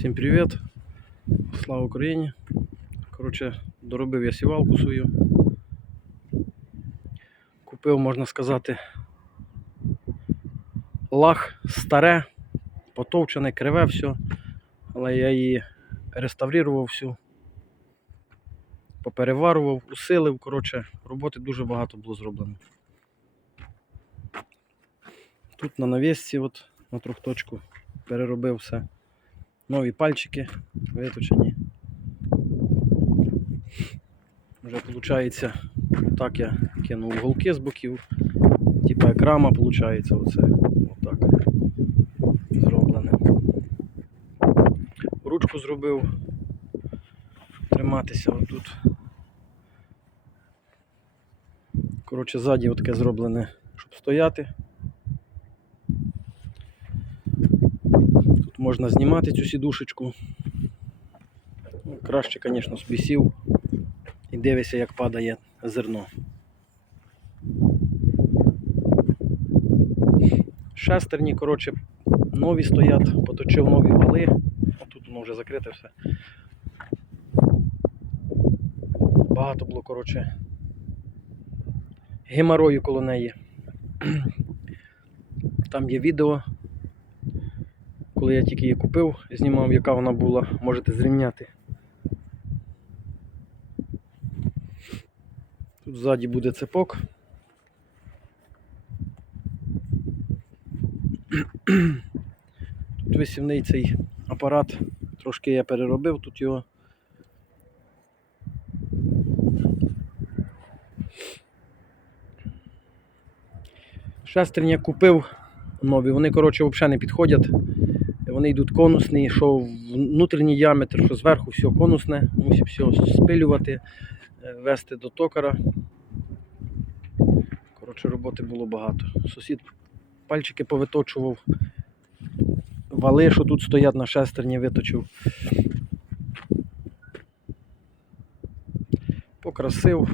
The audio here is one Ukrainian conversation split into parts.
Всім привіт! Слава Україні! Коротше, доробив я сівалку свою. Купив, можна сказати, лах старе, потовчене, криве все, але я її реставрував всю, попереварував, усилив. Коротше, роботи дуже багато було зроблено. Тут на навісці, от, на трьохточку, переробив все. Нові пальчики виточені. Вже виходить, так я кинув уголки з боків. Типа як рама виходить оце. Отак. Зроблене. Ручку зробив. Триматися отут. Коротше, ззаді отаке зроблене, щоб стояти. Тут можна знімати цю сідушечку. Ну, Краще, звісно, собі сів і дивишся, як падає зерно. Шестерні, коротше, нові стоять, поточив нові вали. Тут воно вже закрите все. Багато було, коротше, геморою коло неї. Там є відео, коли я тільки її купив, знімав, яка вона була, можете зрівняти. Тут ззаді буде цепок. Тут висівний цей апарат, трошки я переробив тут його. Шестерні я купив нові, вони, коротше, взагалі не підходять. Вони йдуть конусні, що внутрішній діаметр, що зверху все конусне, мусив все спилювати, е, вести до токара. Коротше, роботи було багато. Сусід пальчики повиточував, вали, що тут стоять на шестерні, виточив. Покрасив.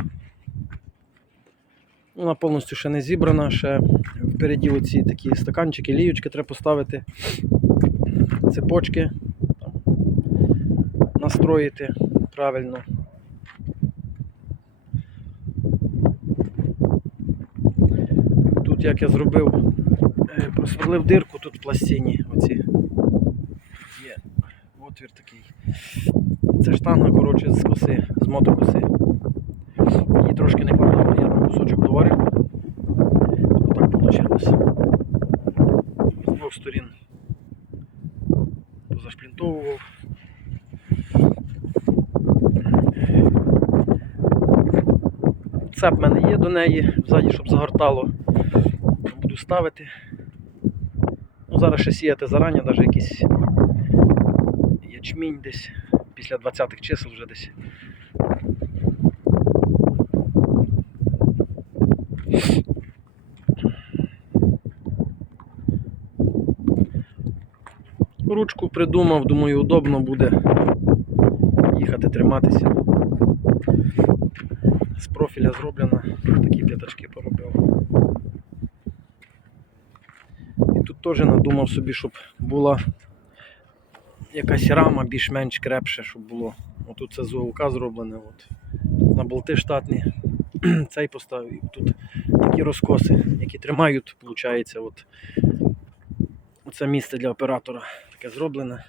Вона повністю ще не зібрана, ще впереді оці такі стаканчики, ліючки треба поставити, цепочки настроїти правильно. Тут як я зробив, е, просверлив дирку тут в пластині. Оці. Є отвір такий. Це штанга, коротше, з коси, з мотокоси. Її трошки не хватало, я там кусочок доварив. Отак вийшло. З двох сторін позашплінтовував. Цеп в мене є до неї, ззаді, щоб загортало. Буду ставити. Ну, зараз ще сіяти зарані, навіть якийсь ячмінь десь після 20-х чисел вже десь. Ручку придумав, думаю, удобно буде їхати триматися. Профіля зроблено, такі п'ятачки поробив. І тут теж надумав собі, щоб була якась рама більш-менш крепше, щоб було. Отут це з зроблене. От. На болти штатні. Цей поставив. Тут такі розкоси, які тримають, виходить, от. Оце місце для оператора таке зроблене.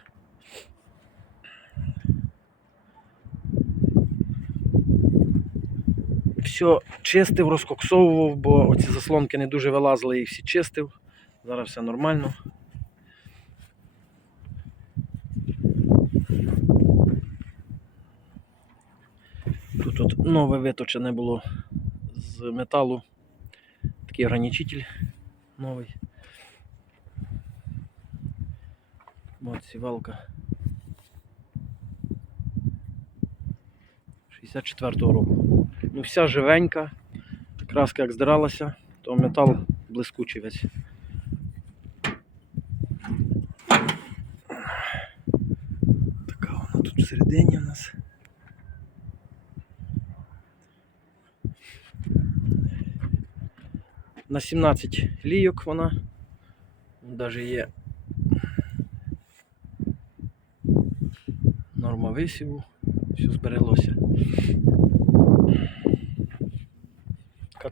Все чистив, розкоксовував, бо оці заслонки не дуже вилазили, їх всі чистив. Зараз все нормально. Тут от нове виточене було з металу. Такий ограничитель новий. От сівалка. 64-го року. Ну, вся живенька. Краска як здиралася, то метал блискучий весь. Така вона тут всередині у нас. На 17 лійок вона. Навіть є норма висіву, все збереглося.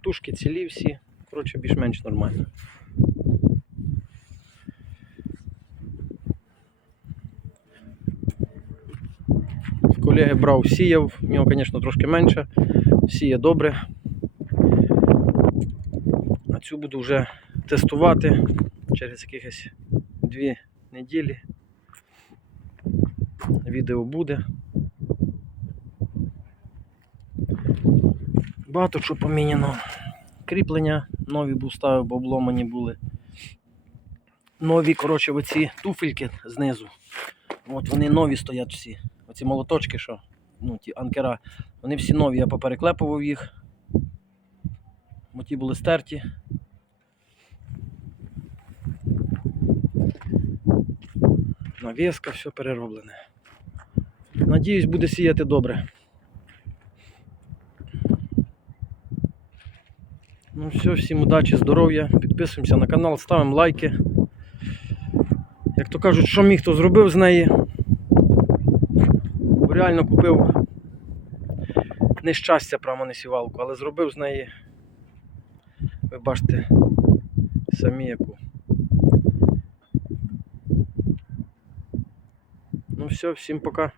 Катушки цілі всі, коротше, більш-менш нормально. В колеги брав, сіяв, в нього, звісно, трошки менше, сіє добре. А цю буду вже тестувати через якихось дві неділі. Відео буде. Багато що поміняно. Кріплення нові був ставив, бо обломані були. Нові, коротше, оці туфельки знизу. От вони нові стоять всі. Оці молоточки, що, ну, ті анкера, вони всі нові, я попереклепував їх. Бо ті були стерті. Навіска, все перероблене. Надіюсь, буде сіяти добре. Ну все, всім удачі, здоров'я. Підписуємося на канал, ставимо лайки. Як то кажуть, що міг, то зробив з неї. Бо реально купив нещастя прямо не сівалку, але зробив з неї. Ви бачите самі яку. Ну все, всім пока.